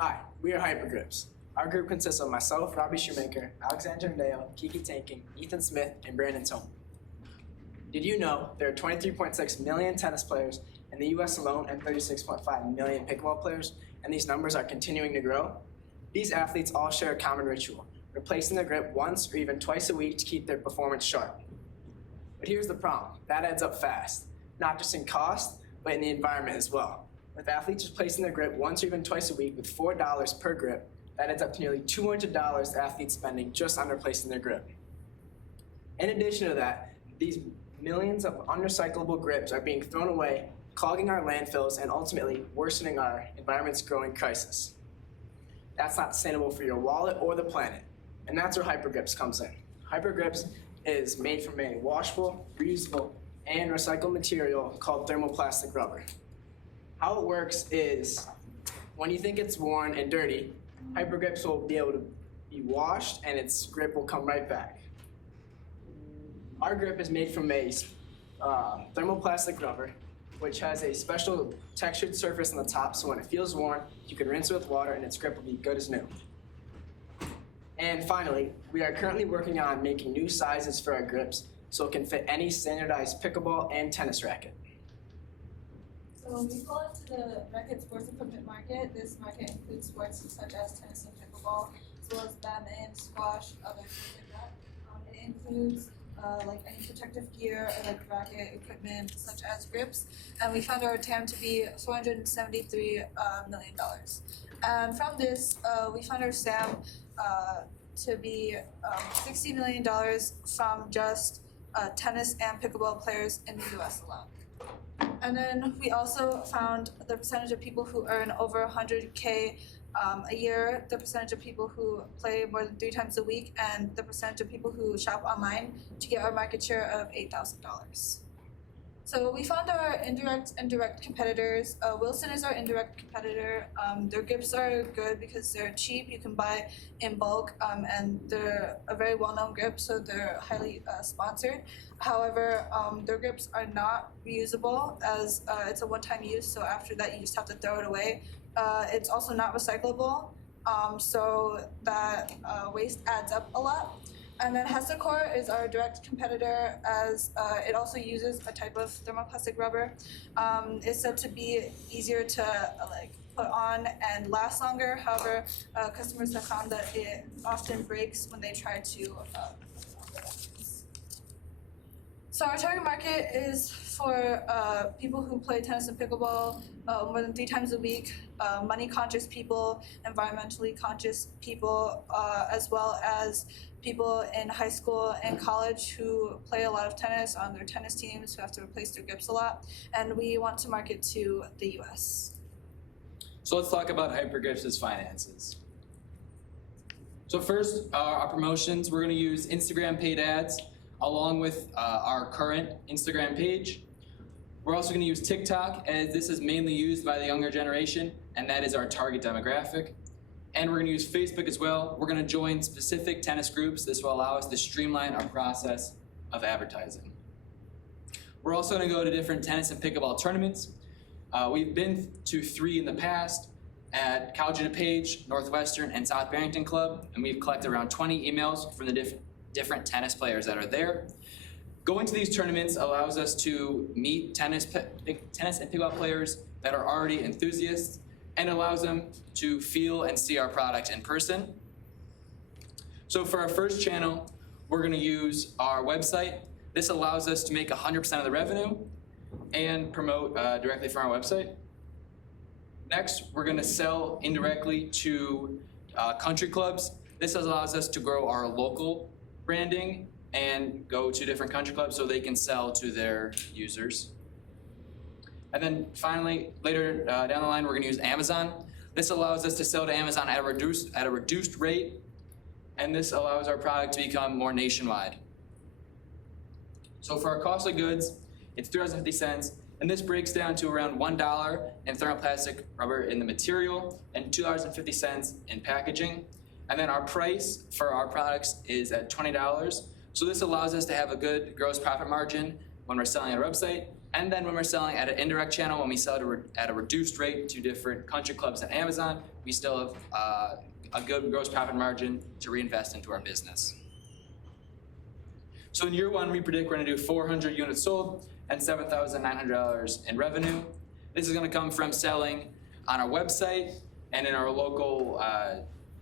Hi, we are Hypergrips. Our group consists of myself, Robbie Shoemaker, Alexander Ndeo, Kiki Tanking, Ethan Smith, and Brandon Tome. Did you know there are 23.6 million tennis players in the US alone and 36.5 million pickleball players, and these numbers are continuing to grow? These athletes all share a common ritual, replacing their grip once or even twice a week to keep their performance sharp. But here's the problem, that adds up fast, not just in cost, but in the environment as well. With athletes replacing their grip once or even twice a week with $4 per grip, that adds up to nearly $200 athletes spending just on replacing their grip. In addition to that, these millions of unrecyclable grips are being thrown away, clogging our landfills and ultimately worsening our environment's growing crisis. That's not sustainable for your wallet or the planet, and that's where Hypergrips comes in. Hypergrips is made from a washable, reusable, and recycled material called thermoplastic rubber. How it works is, when you think it's worn and dirty, Hypergrips will be able to be washed and its grip will come right back. Our grip is made from a thermoplastic rubber, which has a special textured surface on the top, so when it feels worn, you can rinse it with water and its grip will be good as new. And finally, we are currently working on making new sizes for our grips so it can fit any standardized pickleball and tennis racket. So we fall into the racket sports equipment market. This market includes sports such as tennis and pickleball, as well as badminton, squash, other things like that. It includes like any protective gear or like racket equipment such as grips, and we found our TAM to be $473 million. And from this, we found our SAM to be $60 million from just tennis and pickleball players in the US alone. And then we also found the percentage of people who earn over 100K a year, the percentage of people who play more than 3 times a week, and the percentage of people who shop online to get our market share of $8,000. So we found our indirect and direct competitors. Wilson is our indirect competitor. Their grips are good because they're cheap. You can buy in bulk, and they're a very well-known grip, so they're highly sponsored. However, their grips are not reusable, as it's a one-time use, so after that you just have to throw it away. It's also not recyclable, so that waste adds up a lot. And then Hestacor is our direct competitor, as it also uses a type of thermoplastic rubber. It's said to be easier to put on and last longer. However, customers have found that it often breaks when they try to So our target market is for people who play tennis and pickleball more than 3 times a week, money-conscious people, environmentally conscious people, as well as people in high school and college who play a lot of tennis on their tennis teams, who have to replace their grips a lot, and we want to market to the US. So let's talk about Hypergrips' finances. So first, our promotions, we're going to use Instagram paid ads along with our current Instagram page. We're also going to use TikTok, as this is mainly used by the younger generation, and that is our target demographic. And we're going to use Facebook as well. We're going to join specific tennis groups. This will allow us to streamline our process of advertising. We're also going to go to different tennis and pickleball tournaments. We've been to 3 in the past at College of DuPage, Northwestern, and South Barrington Club, and we've collected around 20 emails from the different tennis players that are there. Going to these tournaments allows us to meet tennis and pickleball players that are already enthusiasts, and allows them to feel and see our product in person. So for our first channel, we're going to use our website. This allows us to make 100% of the revenue and promote directly from our website. Next, we're going to sell indirectly to country clubs. This allows us to grow our local branding and go to different country clubs so they can sell to their users. And then finally, later down the line, we're going to use Amazon. This allows us to sell to Amazon at a reduced rate, and this allows our product to become more nationwide. So for our cost of goods, it's 3.50 cents, and this breaks down to around $1 in thermoplastic rubber in the material and $2.50 in packaging. And then our price for our products is at $20. So this allows us to have a good gross profit margin when we're selling on our website, And then when we're selling at an indirect channel, when we sell at a reduced rate to different country clubs and Amazon, we still have a good gross profit margin to reinvest into our business. So in year one, we predict we're gonna do 400 units sold and $7,900 in revenue. This is gonna come from selling on our website and in our local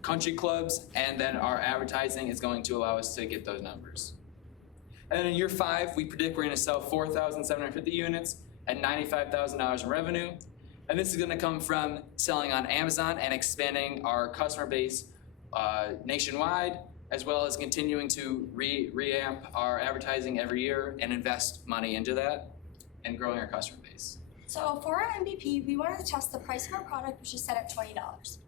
country clubs, and then our advertising is going to allow us to get those numbers. And then in year 5, we predict we're gonna sell 4,750 units and $95,000 in revenue. And this is gonna come from selling on Amazon and expanding our customer base nationwide, as well as continuing to reamp our advertising every year and invest money into that and growing our customer base. So for our MVP, we wanted to test the price of our product, which is set at $20.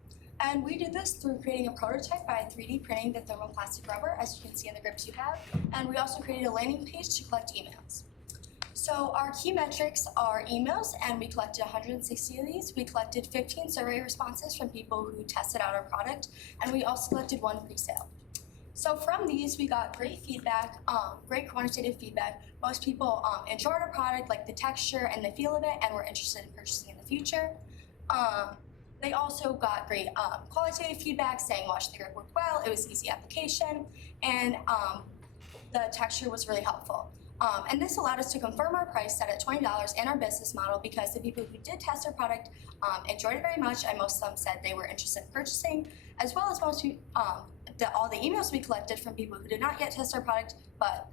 And we did this through creating a prototype by 3D printing the thermoplastic rubber, as you can see in the grips you have. And we also created a landing page to collect emails. So our key metrics are emails, and we collected 160 of these. We collected 15 survey responses from people who tested out our product, and we also collected 1 pre-sale. So from these, we got great feedback, great quantitative feedback. Most people enjoyed our product, like the texture and the feel of it, and were interested in purchasing in the future. They also got great qualitative feedback saying wash the grip worked well, it was easy application, and the texture was really helpful. And this allowed us to confirm our price set at $20 in our business model because the people who did test our product enjoyed it very much, and most of them said they were interested in purchasing, as well as all the emails we collected from people who did not yet test our product, but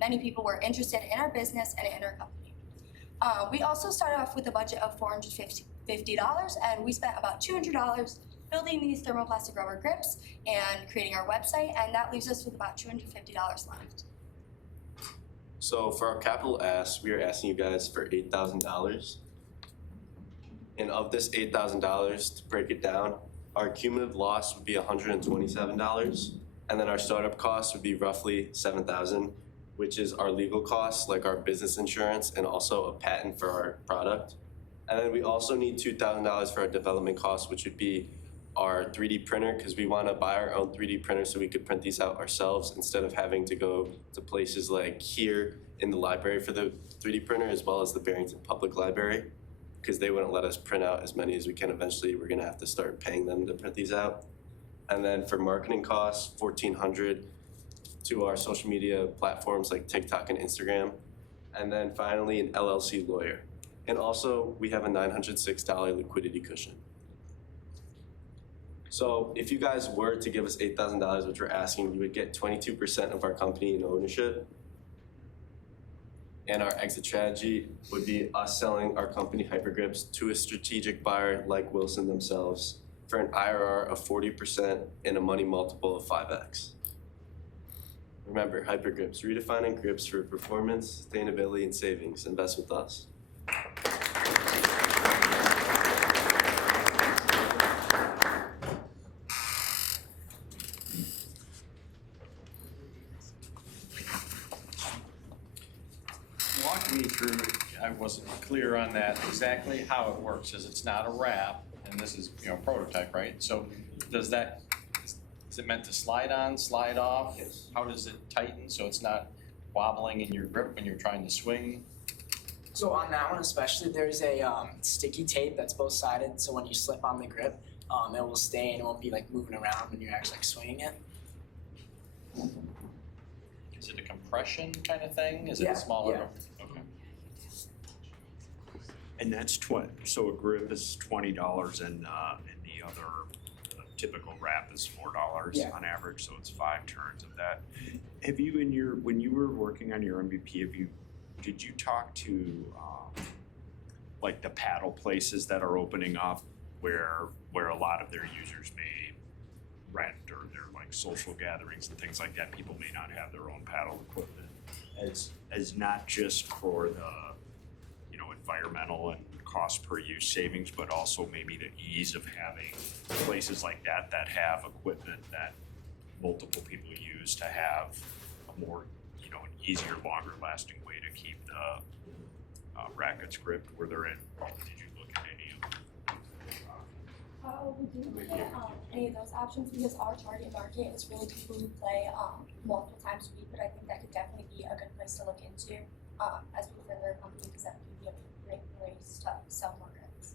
many people were interested in our business and in our company. We also started off with a budget of $450, and we spent about $200 building these thermoplastic rubber grips and creating our website, and that leaves us with about $250 left. So for our capital ask, we are asking you guys for $8,000. And of this $8,000, to break it down, our cumulative loss would be $127, and then our startup costs would be roughly $7,000, which is our legal costs, like our business insurance and also a patent for our product. And then we also need $2,000 for our development costs, which would be our 3D printer, because we want to buy our own 3D printer so we could print these out ourselves instead of having to go to places like here in the library for the 3D printer, as well as the Barrington Public Library, because they wouldn't let us print out as many as we can. Eventually, we're going to have to start paying them to print these out. And then for marketing costs, $1,400 to our social media platforms like TikTok and Instagram. And then finally, an LLC lawyer. And also, we have a $906 liquidity cushion. So if you guys were to give us $8,000, which we're asking, you would get 22% of our company in ownership. And our exit strategy would be us selling our company Hypergrips to a strategic buyer like Wilson themselves for an IRR of 40% and a money multiple of 5x. Remember, Hypergrips, redefining grips for performance, sustainability, and savings. Invest with us. Walk me through, I wasn't clear on that exactly how it works, is it's not a wrap, and this is, prototype, right? So is it meant to slide on, slide off? Yes. How does it tighten so it's not wobbling in your grip when you're trying to swing? So on that one especially, there's a sticky tape that's both sided, so when you slip on the grip, it will stay and it won't be like moving around when you're actually swinging it. Is it a compression kind of thing? Is it Yeah, a smaller? yeah. Okay. And that's so a grip is $20 and the other typical wrap is $4 Yeah. on average, so it's 5 turns of that. Have you when you were working on your MVP, did you talk to like the paddle places that are opening up where a lot of their users may rent, or their like social gatherings and things like that, people may not have their own paddle equipment, as not just for the environmental and cost per use savings, but also maybe the ease of having places like that have equipment that multiple people use to have a more, an easier, longer lasting way to keep the rackets gripped where they're in. Did you look at any of them? We didn't look at any of those options because our target market is really people who play multiple times a week, but I think that could definitely be a good place to look into. as we further our company, because that would be a great ways to sell more grips.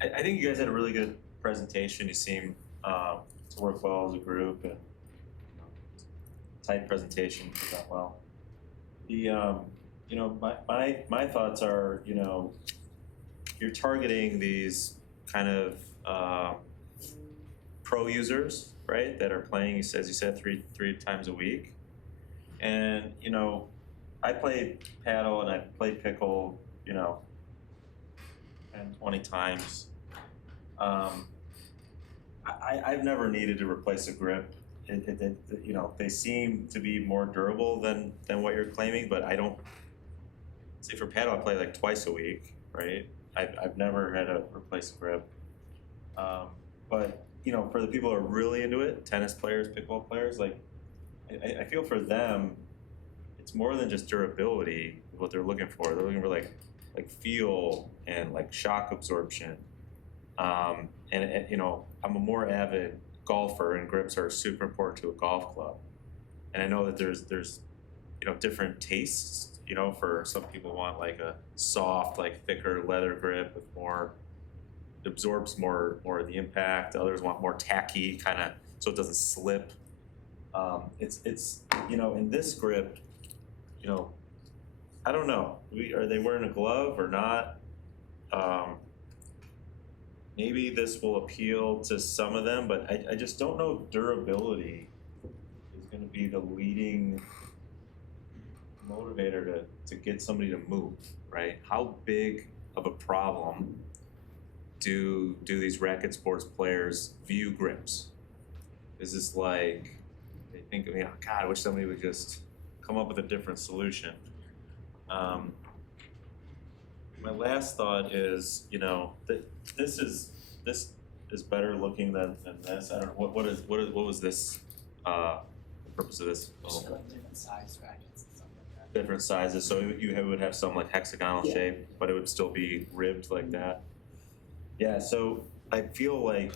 I think you guys had a really good presentation. You seem to work well as a group, and tight presentation, you did well. My thoughts are, you're targeting these kind of pro users, right? That are playing, as you said, three times a week. And I play paddle and I play pickle, 10, 20 times. I've never needed to replace a grip. They seem to be more durable than what you're claiming, but I don't. Say for paddle, I play like twice a week, right? I've never had to replace a grip. But for the people who are really into it, tennis players, pickleball players, like I feel for them, it's more than just durability. What they're looking for, they're looking for like feel and like shock absorption. I'm a more avid golfer, and grips are super important to a golf club. And I know that there's different tastes. For some people want like a soft, like thicker leather grip with more, absorbs more of the impact. Others want more tacky, kind of, so it doesn't slip. It's in this grip, I don't know. Are they wearing a glove or not? Maybe this will appeal to some of them, but I just don't know if durability is going to be the leading motivator to get somebody to move, right? How big of a problem do these racket sports players view grips? Is this like they think, God, I wish somebody would just come up with a different solution. My last thought is, that this is better looking than this. I don't know what was this the purpose of this? Just like different size rackets and stuff like that. Different sizes, so would have some like hexagonal shape, but it would still be ribbed like that. Yeah, so I feel like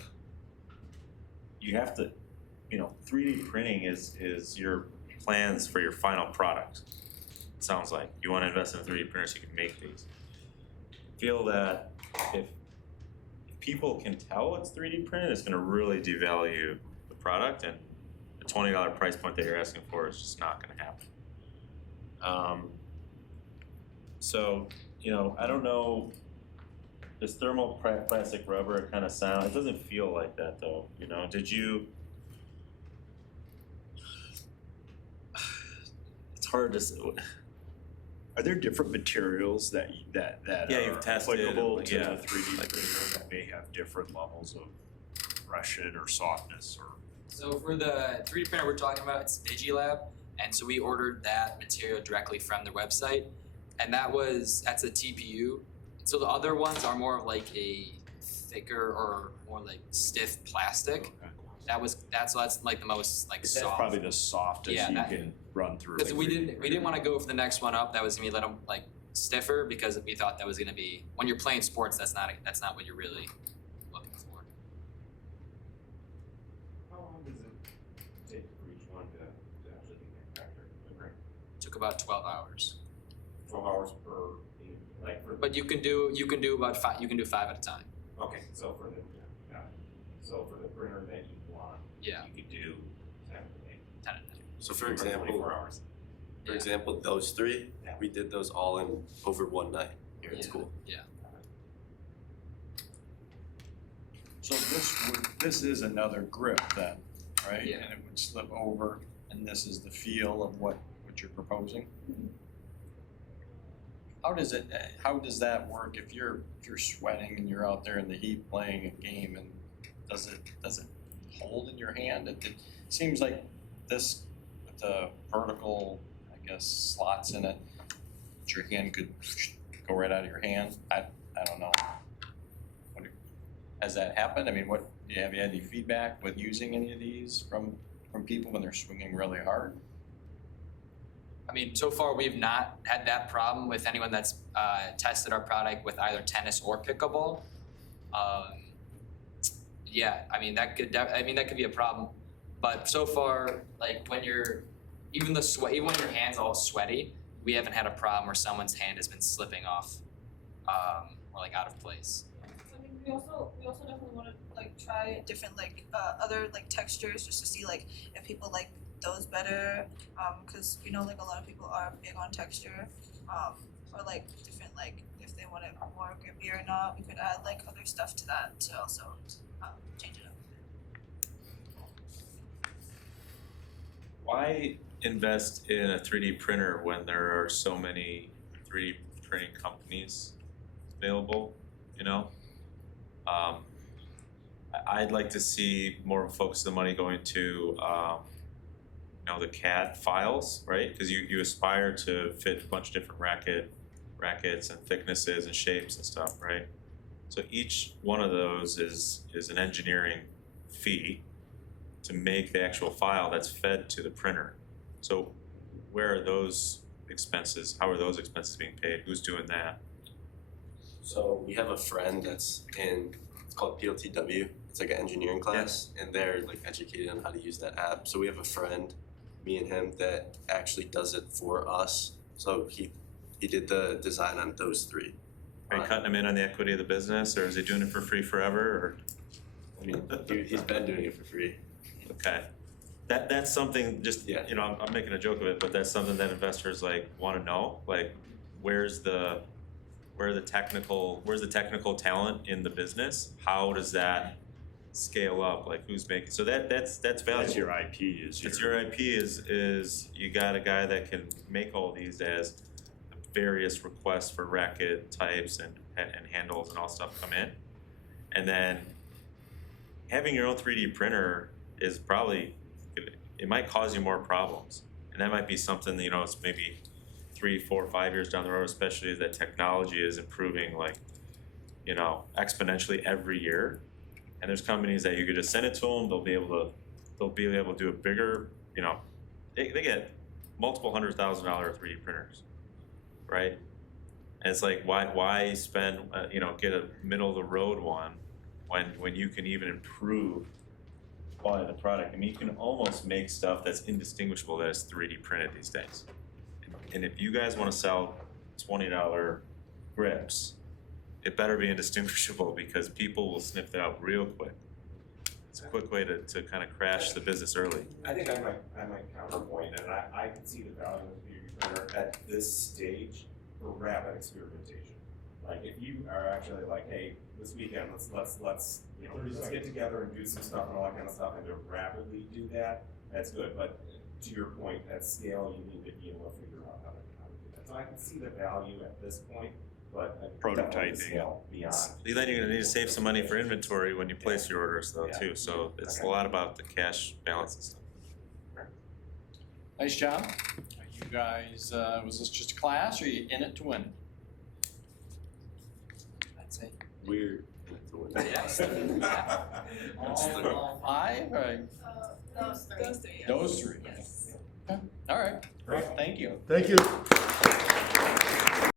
you have to, 3D printing is your plans for your final product. It sounds like you want to invest in a 3D printer so you can make these. Feel that if people can tell it's 3D printed, it's going to really devalue the product, and the $20 price point that you're asking for is just not going to happen. So, I don't know, this thermoplastic rubber kind of sound, it doesn't feel like that though, did you, it's hard to say. Are there different materials that Yeah, you've are tested, applicable to yeah. the 3D printer that may have different levels of compression or softness or? So for the 3D printer we're talking about, it's Digilab, and so we ordered that material directly from their website, and that's a TPU. So the other ones are more of like a thicker or more like stiff plastic. Okay. That's like the most like That's soft. probably the softest Yeah, you that- can run through. Because a we 3D didn't printer. want to go for the next one up. That was gonna be a little like stiffer, because we thought that was gonna be, when you're playing sports, that's not what you're really looking for. How long does it take for each one to actually be manufactured? Took about 12 hours. 12 hours per, like for. But you can do about 5. You can do 5 at a time. Okay, so for the, so for the printer that you want, Yeah, you could do 10 a day. 10 at a time. So for Or example, 24 hours. For example, those three, Yeah. we did those all in over one night here at Yeah. school. So this is another grip then, right? Yeah. And it would slip over, and this is the feel of what you're proposing? How does that work if you're sweating and you're out there in the heat playing a game, and does it hold in your hand? It seems like this, with the vertical, I guess, slots in it, that your hand could go right out of your hand. I don't know. Has that happened? I mean, have you had any feedback with using any of these from people when they're swinging really hard? I mean, so far we've not had that problem with anyone that's tested our product with either tennis or pickleball. Yeah, I mean that could be a problem, but so far, like when you're even when your hands all sweaty, we haven't had a problem where someone's hand has been slipping off, or like out of place. I mean, we also definitely wanna like try different like other like textures just to see like if people like those better, cause we know like a lot of people are big on texture, or like different like if they want it more grippy or not, we could add like other stuff to that to also change it up. Why invest in a 3D printer when there are so many 3D printing companies available, you know? I'd like to see more focus of the money going to, you know, the CAD files, right? Because you aspire to fit a bunch of different rackets and thicknesses and shapes and stuff, right? So each one of those is an engineering fee to make the actual file that's fed to the printer. So where are those expenses? How are those expenses being paid? Who's doing that? So we have a friend that's in, it's called PLTW, it's like an engineering class, and they're like educated on how to use that app. So we have a friend, me and him, that actually does it for us. So he did the design on those three. Are you cutting him in on the equity of the business, or is he doing it for free forever, or? I mean, he's been doing it for free. Okay, that's something, just, Yeah. you know, I'm making a joke of it, but that's something that investors like wanna know, like, where's the technical talent in the business? How does that scale up, like who's making, so that's valuable. That's your IP is your. It's your IP is you got a guy that can make all these as various requests for racket types and handles and all stuff come in. And then having your own 3D printer is probably, it might cause you more problems. And that might be something, you know, it's maybe 3, 4, 5 years down the road, especially as that technology is improving like, you know, exponentially every year. And there's companies that you could just send it to them, they'll be able to do a bigger, you know, they get multiple $100,000 3D printers, right? And it's like, why spend, you know, get a middle of the road one when you can even improve the quality of the product? I mean, you can almost make stuff that's indistinguishable that is 3D printed these days. And if you guys wanna sell $20 grips, it better be indistinguishable because people will sniff it out real quick. It's a quick way to kind of crash the business early. I think I might counterpoint, and I can see the value of the 3D printer at this stage for rapid experimentation. Like if you are actually like, hey, this weekend let's you know, let's get together and do some stuff and all that kind of stuff, and to rapidly do that, that's good. But to your point, at scale, you need to be able to figure out how to do that. So I can see the value at this point, but definitely the scale beyond. Then you're gonna need to save some money for inventory when you place your orders though Yeah. too, so it's a Okay. lot about the cash balance and stuff. Nice job. Are you guys, was this just a class or are you in it to win it? I'd say. We're Yes. All five, or Those three. those three? Yes. Okay. All right, great, thank you. Thank you.